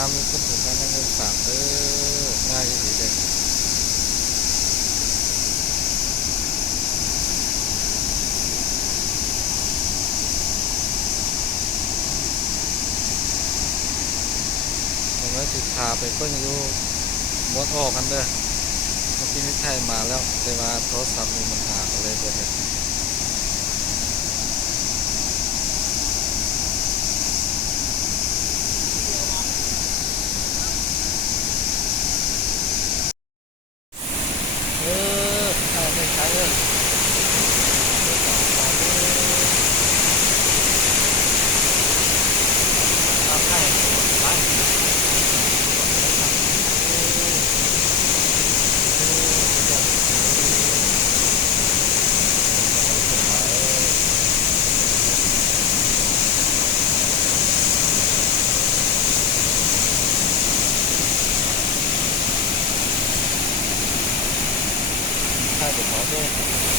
น้ำมีขึ้นถึงการเงินฝากเด้อง่ายดีเลยผมว่าสิพาไปเพิ่งอยู่บดออกกันเด้อเมื่อกี้นี่ไทยมาแล้วแต่ว่าโทรศัพท์มีปัญหาก็เลยเกิดเหตุเออเอาไปใช้เลยเอาให้ไปให้ผมเอาด้วย